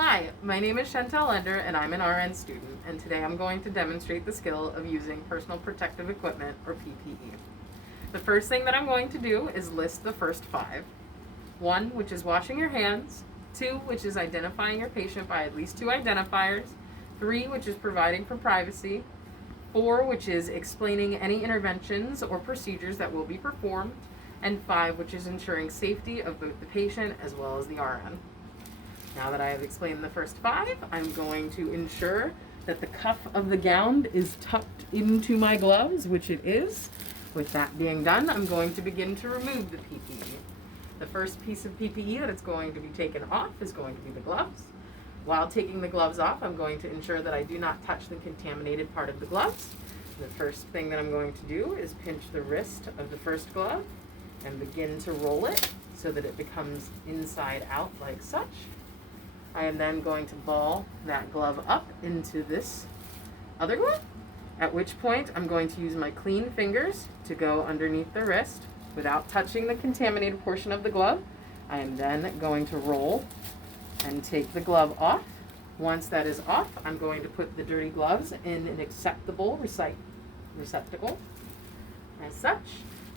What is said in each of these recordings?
Hi, my name is Chantel Lender and I'm an RN student, and today I'm going to demonstrate the skill of using personal protective equipment, or PPE. The first thing that I'm going to do is list the first 5. 1, which is washing your hands. 2, which is identifying your patient by at least 2 identifiers. 3, which is providing for privacy. 4, which is explaining any interventions or procedures that will be performed. And 5, which is ensuring safety of both the patient as well as the RN. Now that I have explained the first 5, I'm going to ensure that the cuff of the gown is tucked into my gloves, which it is. With that being done, I'm going to begin to remove the PPE. The first piece of PPE that it's going to be taken off is going to be the gloves. While taking the gloves off, I'm going to ensure that I do not touch the contaminated part of the gloves. The first thing that I'm going to do is pinch the wrist of the first glove and begin to roll it so that it becomes inside out like such. I am then going to ball that glove up into this other glove, at which point I'm going to use my clean fingers to go underneath the wrist without touching the contaminated portion of the glove. I am then going to roll and take the glove off. Once that is off, I'm going to put the dirty gloves in an acceptable receptacle as such.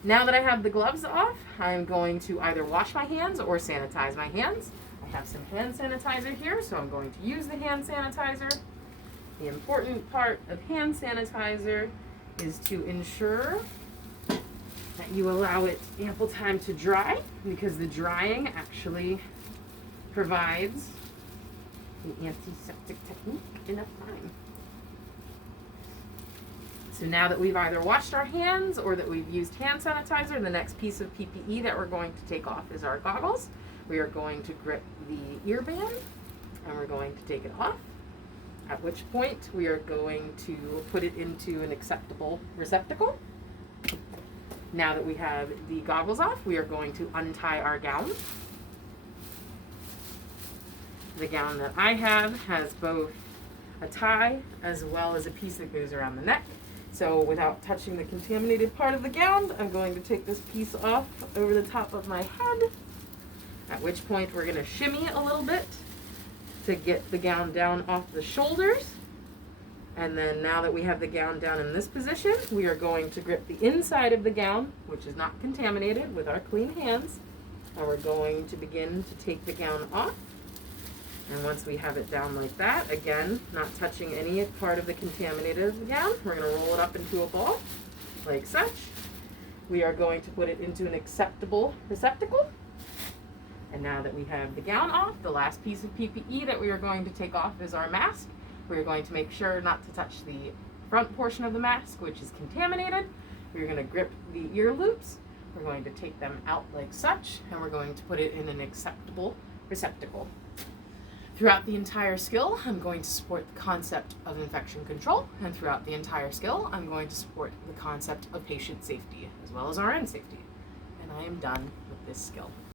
Now that I have the gloves off, I'm going to either wash my hands or sanitize my hands. I have some hand sanitizer here, so I'm going to use the hand sanitizer. The important part of hand sanitizer is to ensure that you allow it ample time to dry, because the drying actually provides the antiseptic technique enough time. So now that we've either washed our hands or that we've used hand sanitizer, the next piece of PPE that we're going to take off is our goggles. We are going to grip the ear band and we're going to take it off, at which point we are going to put it into an acceptable receptacle. Now that we have the goggles off, we are going to untie our gown. The gown that I have has both a tie as well as a piece that goes around the neck. So without touching the contaminated part of the gown, I'm going to take this piece off over the top of my head, at which point we're going to shimmy a little bit to get the gown down off the shoulders. And then now that we have the gown down in this position, we are going to grip the inside of the gown, which is not contaminated, with our clean hands. And we're going to begin to take the gown off. And once we have it down like that, again, not touching any part of the contaminated gown, we're going to roll it up into a ball, like such. We are going to put it into an acceptable receptacle. And now that we have the gown off, the last piece of PPE that we are going to take off is our mask. We're going to make sure not to touch the front portion of the mask, which is contaminated. We're going to grip the ear loops. We're going to take them out like such, and we're going to put it in an acceptable receptacle. Throughout the entire skill, I'm going to support the concept of infection control, and throughout the entire skill, I'm going to support the concept of patient safety, as well as RN safety. And I am done with this skill.